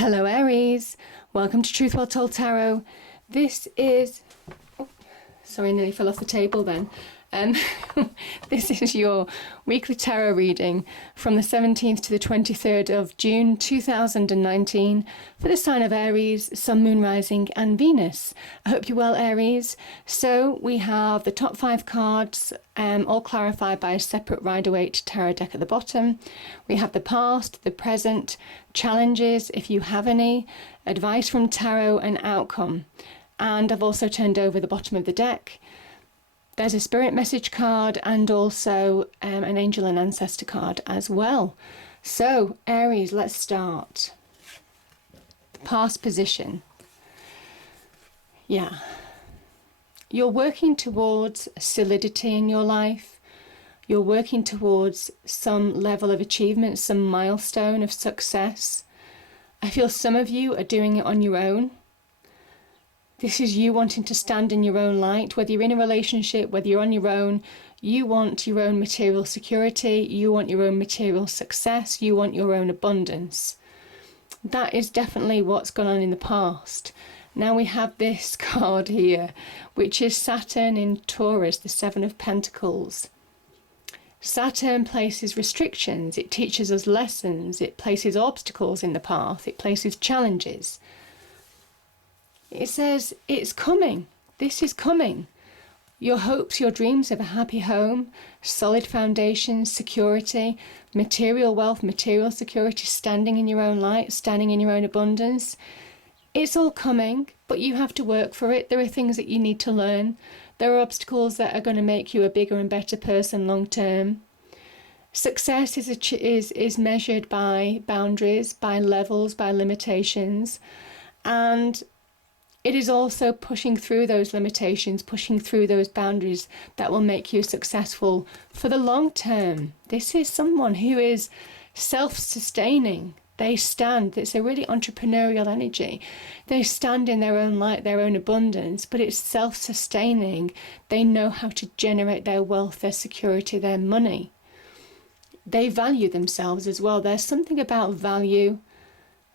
Hello Aries, welcome to Truth Well Told Tarot. This is, sorry, nearly fell off the table then. This is your weekly tarot reading from the 17th to the 23rd of June 2019 for the sign of Aries, Sun, Moon, Rising and Venus. I hope you're well, Aries. So we have the top 5 cards, all clarified by a separate Rider-Waite tarot deck at the bottom. We have the past, the present, challenges if you have any, advice from tarot and outcome. And I've also turned over the bottom of the deck. There's a spirit message card and also an angel and ancestor card as well. So, Aries, let's start. The past position. Yeah. You're working towards solidity in your life. You're working towards some level of achievement, some milestone of success. I feel some of you are doing it on your own. This is you wanting to stand in your own light, whether you're in a relationship, whether you're on your own. You want your own material security, you want your own material success, you want your own abundance. That is definitely what's gone on in the past. Now we have this card here, which is Saturn in Taurus, the Seven of Pentacles. Saturn places restrictions, it teaches us lessons, it places obstacles in the path, it places challenges. It says, it's coming. This is coming. Your hopes, your dreams of a happy home, solid foundations, security, material wealth, material security, standing in your own light, standing in your own abundance. It's all coming, but you have to work for it. There are things that you need to learn. There are obstacles that are going to make you a bigger and better person long term. Success is measured by boundaries, by levels, by limitations. And it is also pushing through those limitations, pushing through those boundaries that will make you successful for the long term. This is someone who is self-sustaining. They stand, it's a really entrepreneurial energy. They stand in their own light, their own abundance, but it's self-sustaining. They know how to generate their wealth, their security, their money. They value themselves as well. There's something about valuing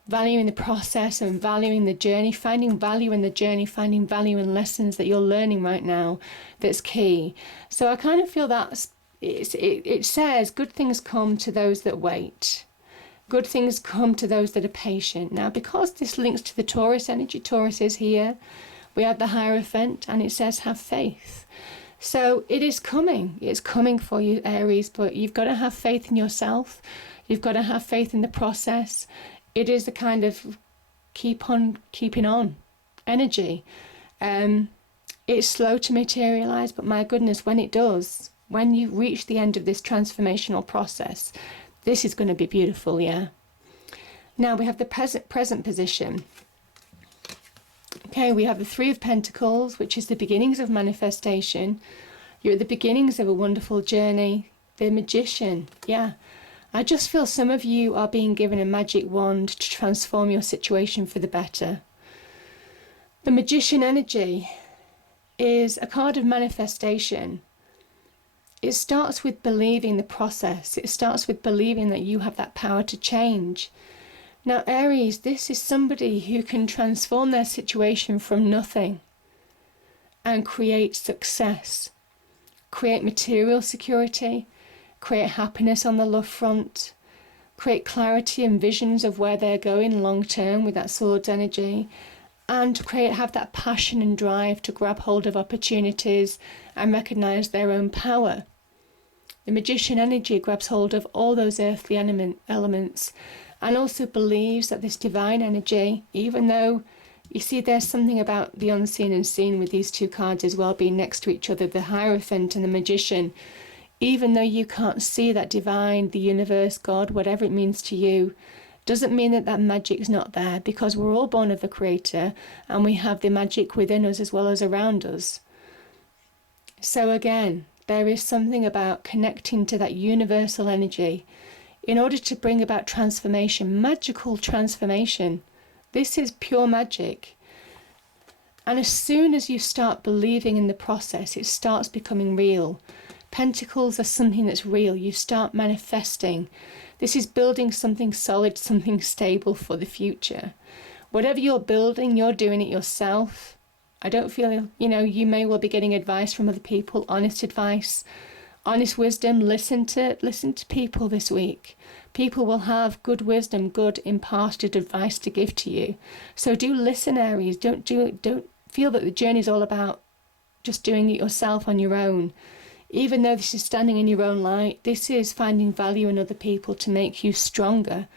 the process and valuing the journey, finding value in the journey, finding value in lessons that you're learning right now that's key. So I kind of feel that it says good things come to those that wait. Good things come to those that are patient. Now, because this links to the Taurus energy, Taurus is here, we have the Hierophant and it says have faith. So it is coming. It's coming for you, Aries, but you've got to have faith in yourself. You've got to have faith in the process. It is the kind of keep on keeping on energy. It's slow to materialize, but my goodness, when it does, when you reach the end of this transformational process, this is going to be beautiful, yeah. Now we have the present position. Okay, we have the Three of Pentacles, which is the beginnings of manifestation. You're at the beginnings of a wonderful journey. The Magician, yeah. I just feel some of you are being given a magic wand to transform your situation for the better. The Magician energy is a card of manifestation. It starts with believing the process. It starts with believing that you have that power to change. Now, Aries, this is somebody who can transform their situation from nothing and create success, create material security, create happiness on the love front, create clarity and visions of where they're going long term with that Swords energy, and have that passion and drive to grab hold of opportunities and recognize their own power. The Magician energy grabs hold of all those earthly elements and also believes that this divine energy, even though you see there's something about the unseen and seen with these two cards as well being next to each other, the Hierophant and the Magician. Even though you can't see that divine, the universe, God, whatever it means to you, doesn't mean that that magic's not there, because we're all born of the Creator and we have the magic within us as well as around us. So again, there is something about connecting to that universal energy in order to bring about transformation, magical transformation. This is pure magic. And as soon as you start believing in the process, it starts becoming real. Pentacles are something that's real. You start manifesting This is building something solid, something stable for the future. Whatever you're building, you're doing it yourself. I don't feel, you may well be getting advice from other people, honest advice, honest wisdom. Listen to people this week. People will have good wisdom, good imparted advice to give to you. So do listen, Aries. Don't feel that the journey is all about just doing it yourself on your own. Even though this is standing in your own light, this is finding value in other people to make you stronger,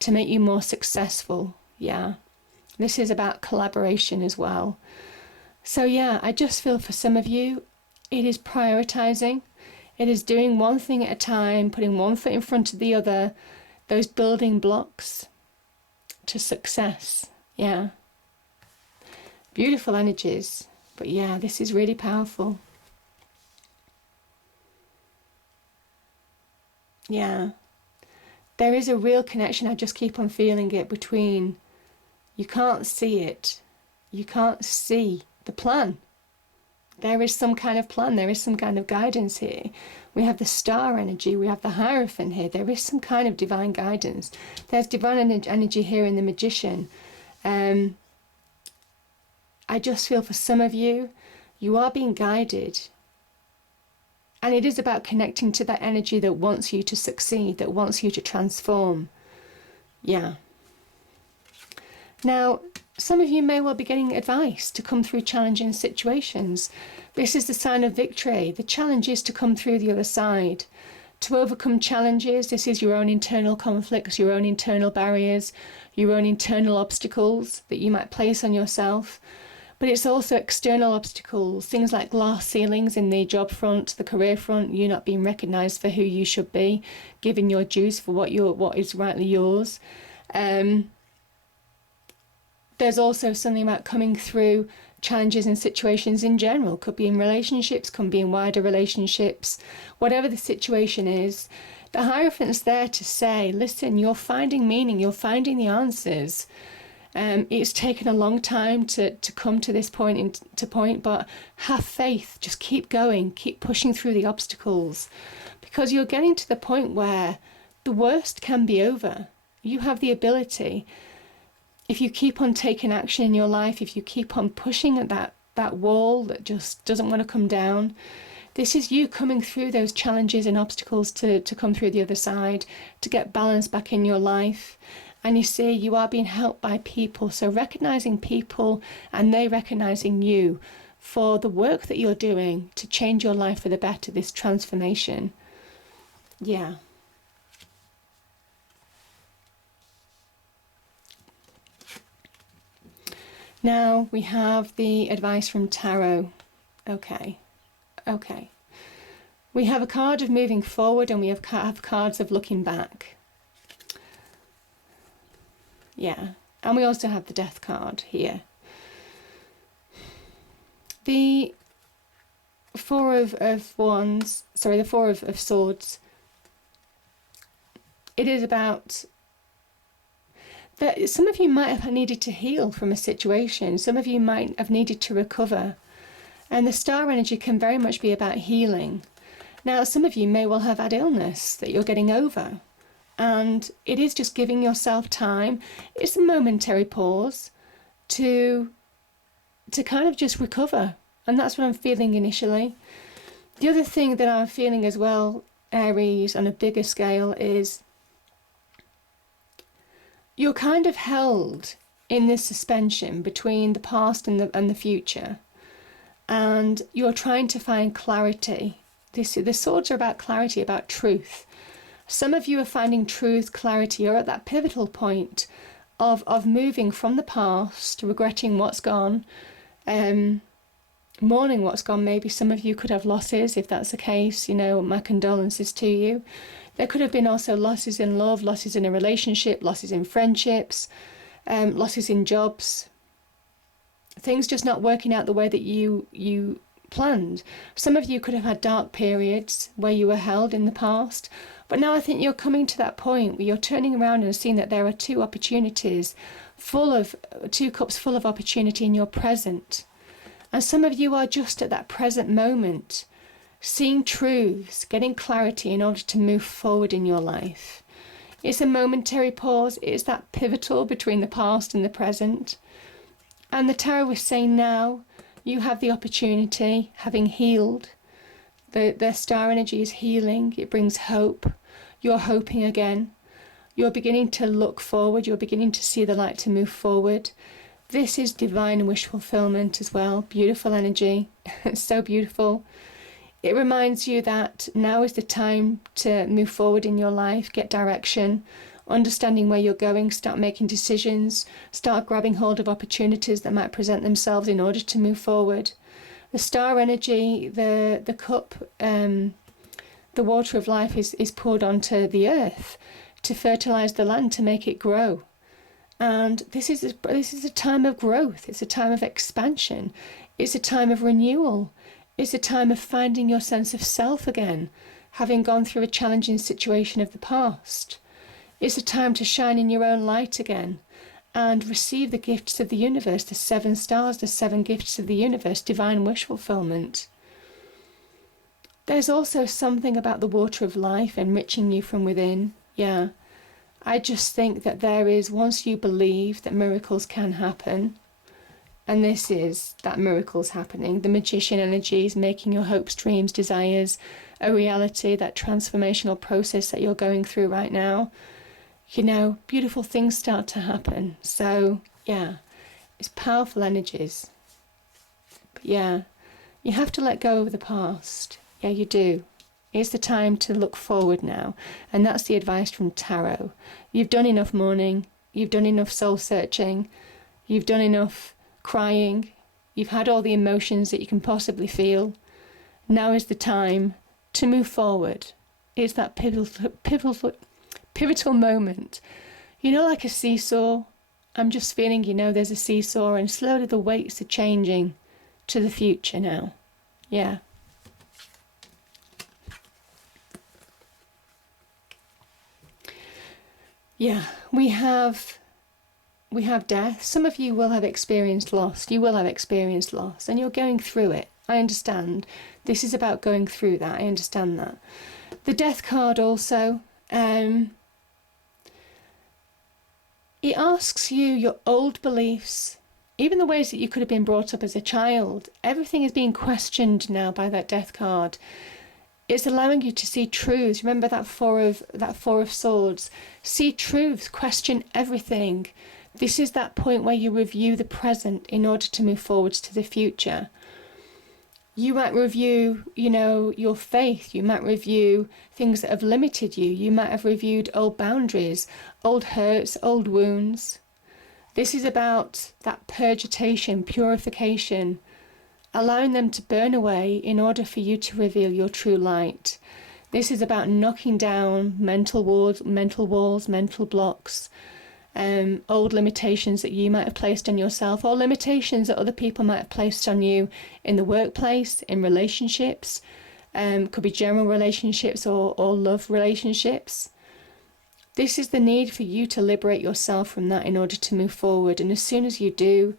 to make you more successful. Yeah. This is about collaboration as well. So yeah, I just feel for some of you, it is prioritizing. It is doing one thing at a time, putting one foot in front of the other, those building blocks to success. Yeah. Beautiful energies. But yeah, this is really powerful. Yeah. There is a real connection, I just keep on feeling it, between you can't see it. You can't see the plan. There is some kind of plan. There is some kind of guidance here. We have the star energy. We have the Hierophant here. There is some kind of divine guidance. There's divine energy here in the Magician. I just feel for some of you, you are being guided. And it is about connecting to that energy that wants you to succeed, that wants you to transform. Yeah. Now, some of you may well be getting advice to come through challenging situations. This is the sign of victory. The challenge is to come through the other side. To overcome challenges, this is your own internal conflicts, your own internal barriers, your own internal obstacles that you might place on yourself. But it's also external obstacles, things like glass ceilings in the job front, the career front, you not being recognised for who you should be, given your dues for what is rightly yours. There's also something about coming through challenges and situations in general. Could be in relationships, could be in wider relationships. Whatever the situation is, the Hierophant's there to say, listen, you're finding meaning, you're finding the answers. It's taken a long time to come to this point, but have faith. Just keep going, keep pushing through the obstacles, because you're getting to the point where the worst can be over. You have the ability. If you keep on taking action in your life, if you keep on pushing at that wall that just doesn't want to come down, this is you coming through those challenges and obstacles to come through the other side, to get balance back in your life. And you see, you are being helped by people. So recognizing people and they recognizing you for the work that you're doing to change your life for the better, this transformation. Yeah. Now we have the advice from Tarot. Okay. We have a card of moving forward and we have cards of looking back. Yeah. And we also have the Death card here. The Four of Wands, sorry, the Four of Swords. It is about that some of you might have needed to heal from a situation. Some of you might have needed to recover. And the star energy can very much be about healing. Now, some of you may well have had illness that you're getting over. And it is just giving yourself time. It's a momentary pause to kind of just recover. And that's what I'm feeling initially. The other thing that I'm feeling as well, Aries, on a bigger scale is you're kind of held in this suspension between the past and the future, and you're trying to find clarity. The swords are about clarity, about truth. Some of you are finding truth, clarity, or at that pivotal point of moving from the past, regretting what's gone, mourning what's gone. Maybe some of you could have losses. If that's the case, my condolences to you. There could have been also losses in love, losses in a relationship, losses in friendships, losses in jobs. Things just not working out the way that you planned. Some of you could have had dark periods where you were held in the past. But now I think you're coming to that point where you're turning around and seeing that there are two cups full of opportunity in your present. And some of you are just at that present moment, seeing truths, getting clarity in order to move forward in your life. It's a momentary pause. It's that pivotal between the past and the present. And the tarot is saying now you have the opportunity, having healed. The star energy is healing. It brings hope. You're hoping again. You're beginning to look forward. You're beginning to see the light to move forward. This is divine wish fulfillment as well. Beautiful energy. It's so beautiful. It reminds you that now is the time to move forward in your life, get direction, understanding where you're going, start making decisions, start grabbing hold of opportunities that might present themselves in order to move forward. The star energy, the cup, the water of life is poured onto the earth to fertilize the land, to make it grow. And this is a time of growth. It's a time of expansion. It's a time of renewal. It's a time of finding your sense of self again, having gone through a challenging situation of the past. It's a time to shine in your own light again and receive the gifts of the universe, the 7 stars, the 7 gifts of the universe, divine wish fulfillment. There's also something about the water of life enriching you from within. Yeah, I just think that there is, once you believe that miracles can happen, and this is that miracle's happening, the magician energy is making your hopes, dreams, desires a reality, that transformational process that you're going through right now, you know, beautiful things start to happen. So, yeah, it's powerful energies. But yeah, you have to let go of the past. Yeah, you do. It's the time to look forward now. And that's the advice from tarot. You've done enough mourning. You've done enough soul searching. You've done enough crying. You've had all the emotions that you can possibly feel. Now is the time to move forward. It's that pivotal moment. You know, like a seesaw. I'm just feeling, you know, there's a seesaw and slowly the weights are changing to the future now. Yeah. Yeah, we have death. Some of you will have experienced loss. You will have experienced loss and you're going through it. I understand. This is about going through that. I understand that. The death card also, it asks you your old beliefs, even the ways that you could have been brought up as a child. Everything is being questioned now by that death card. It's allowing you to see truths. Remember that four of swords. See truths, question everything. This is that point where you review the present in order to move forwards to the future. You might review, you know, your faith. You might review things that have limited you. You might have reviewed old boundaries, old hurts, old wounds. This is about that purgitation, purification, allowing them to burn away in order for you to reveal your true light. This is about knocking down mental walls, mental blocks, old limitations that you might have placed on yourself, or limitations that other people might have placed on you in the workplace, in relationships, could be general relationships or love relationships. This is the need for you to liberate yourself from that in order to move forward. And as soon as you do,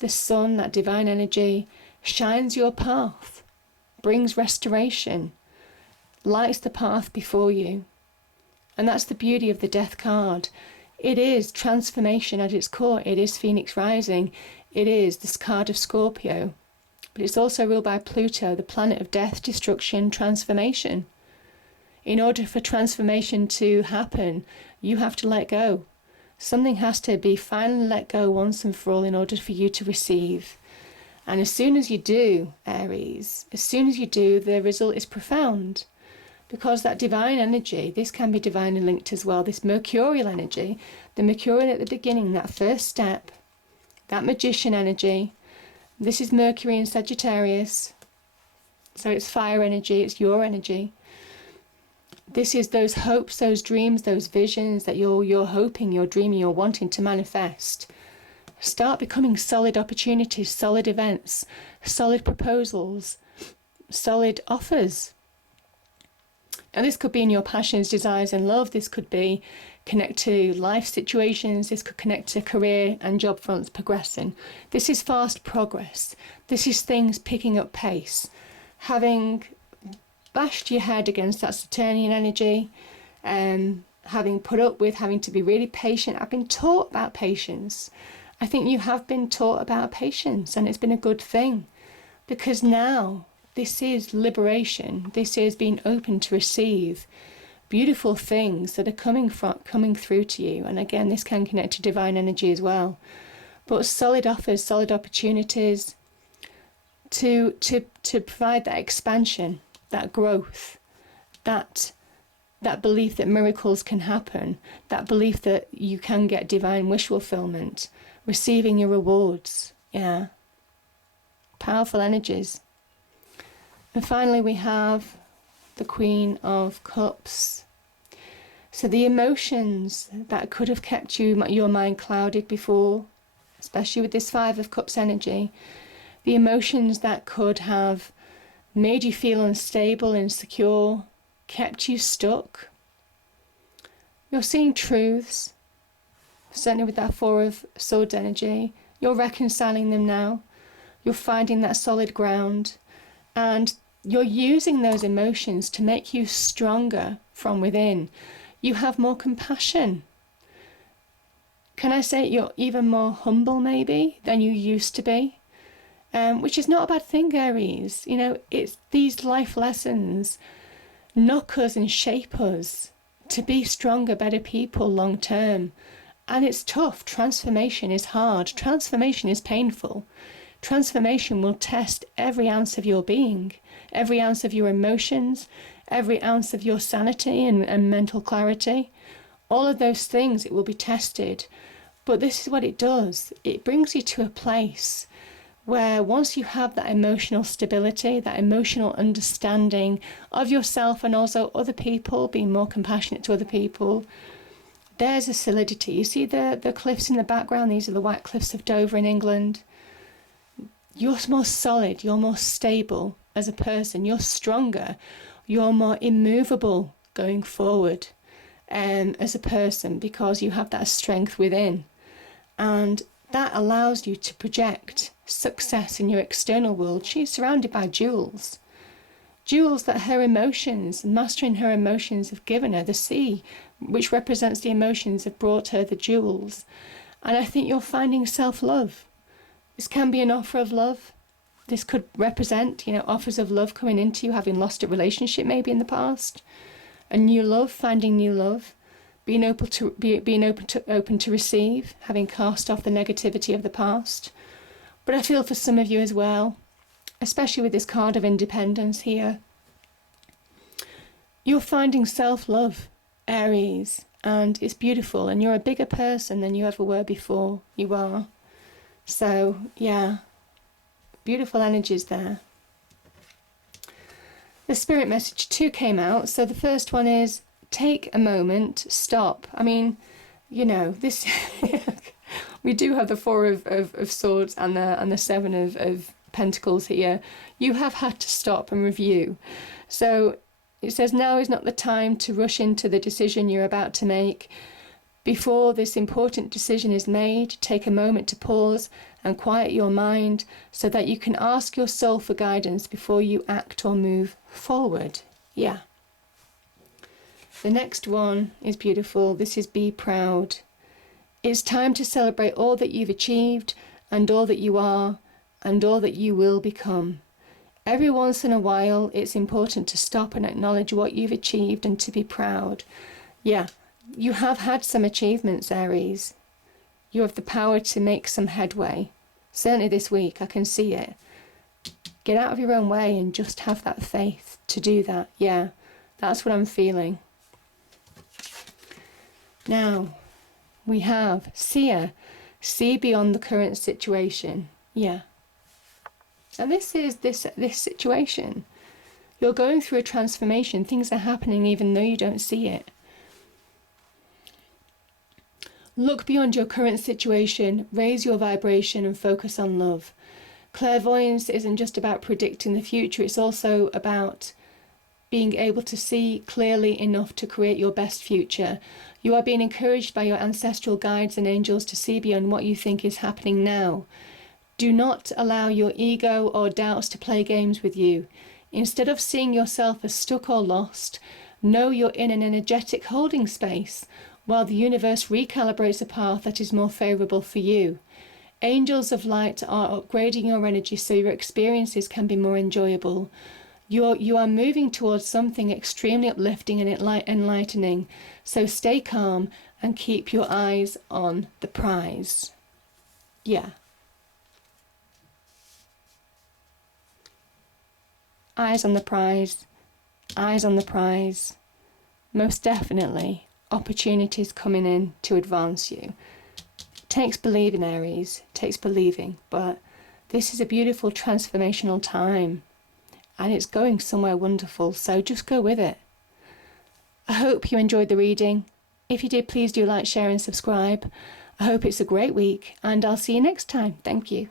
the sun, that divine energy, shines your path, brings restoration, lights the path before you. And that's the beauty of the death card. It is transformation at its core. It is Phoenix rising. It is this card of Scorpio. But it's also ruled by Pluto, the planet of death, destruction, transformation. In order for transformation to happen, you have to let go. Something has to be finally let go once and for all in order for you to receive. And as soon as you do, Aries, as soon as you do, the result is profound. Because that divine energy, this can be divinely linked as well, this Mercurial energy, the Mercurial at the beginning, that first step, that magician energy, this is Mercury in Sagittarius, so it's fire energy, it's your energy. This is those hopes, those dreams, those visions that you're hoping, you're dreaming, you're wanting to manifest. Start becoming solid opportunities, solid events, solid proposals, solid offers. And this could be in your passions, desires and love. This could be connect to life situations. This could connect to career and job fronts progressing. This is fast progress. This is things picking up pace. Having bashed your head against that Saturnian energy, having put up with having to be really patient. I've been taught about patience. I think you have been taught about patience, and it's been a good thing, because now this is liberation. This is being open to receive beautiful things that are coming through to you. And again, this can connect to divine energy as well. But solid offers, solid opportunities to provide that expansion, that growth, that belief that miracles can happen, that belief that you can get divine wish fulfillment, receiving your rewards. Yeah. Powerful energies. And finally, we have the Queen of Cups. So the emotions that could have kept your mind clouded before, especially with this Five of Cups energy, the emotions that could have made you feel unstable, insecure, kept you stuck. You're seeing truths, certainly with that Four of Swords energy. You're reconciling them now. You're finding that solid ground, and you're using those emotions to make you stronger from within. You have more compassion. Can I say you're even more humble maybe than you used to be? Which is not a bad thing, Aries. You know, it's these life lessons knock us and shape us to be stronger, better people long term. And it's tough. Transformation is hard. Transformation is painful. Transformation will test every ounce of your being, every ounce of your emotions, every ounce of your sanity and mental clarity. All of those things, it will be tested. But this is what it does. It brings you to a place where once you have that emotional stability, that emotional understanding of yourself and also other people, being more compassionate to other people, there's a solidity. You see the cliffs in the background? These are the White Cliffs of Dover in England. You're more solid, you're more stable as a person, you're stronger, you're more immovable going forward as a person, because you have that strength within. And that allows you to project success in your external world. She's surrounded by jewels. Jewels that her emotions, mastering her emotions, have given her. The sea, which represents the emotions, have brought her the jewels. And I think you're finding self-love. This can be an offer of love. This could represent, offers of love coming into you, having lost a relationship maybe in the past. A new love, finding new love. Being open to receive, having cast off the negativity of the past. But I feel for some of you as well, especially with this card of independence here, you're finding self-love, Aries, and it's beautiful, and you're a bigger person than you ever were before. You are. So, yeah, beautiful energies there. The spirit message 2 came out. So the first one is, take a moment, stop. I mean, this we do have the Four of Swords and the Seven of Pentacles here. You have had to stop and review. So it says, now is not the time to rush into the decision you're about to make. Before this important decision is made, take a moment to pause and quiet your mind so that you can ask your soul for guidance before you act or move forward. Yeah. The next one is beautiful. This is be proud. It's time to celebrate all that you've achieved and all that you are and all that you will become. Every once in a while, it's important to stop and acknowledge what you've achieved and to be proud. Yeah. You have had some achievements, Aries. You have the power to make some headway. Certainly this week, I can see it. Get out of your own way and just have that faith to do that. Yeah, that's what I'm feeling. Now, we have seer. See beyond the current situation. Yeah. And this is this situation. You're going through a transformation. Things are happening even though you don't see it. Look beyond your current situation, raise your vibration and focus on love. Clairvoyance isn't just about predicting the future, it's also about being able to see clearly enough to create your best future. You are being encouraged by your ancestral guides and angels to see beyond what you think is happening now. Do not allow your ego or doubts to play games with you. Instead of seeing yourself as stuck or lost, Know you're in an energetic holding space while the universe recalibrates a path that is more favourable for you. Angels of light are upgrading your energy so your experiences can be more enjoyable. You are moving towards something extremely uplifting and enlightening, so stay calm and keep your eyes on the prize. Yeah. Eyes on the prize. Eyes on the prize. Most definitely, opportunities coming in to advance you. It takes believing, Aries. It takes believing, but this is a beautiful transformational time. And it's going somewhere wonderful, so just go with it. I hope you enjoyed the reading. If you did, please do like, share and subscribe. I hope it's a great week, and I'll see you next time. Thank you.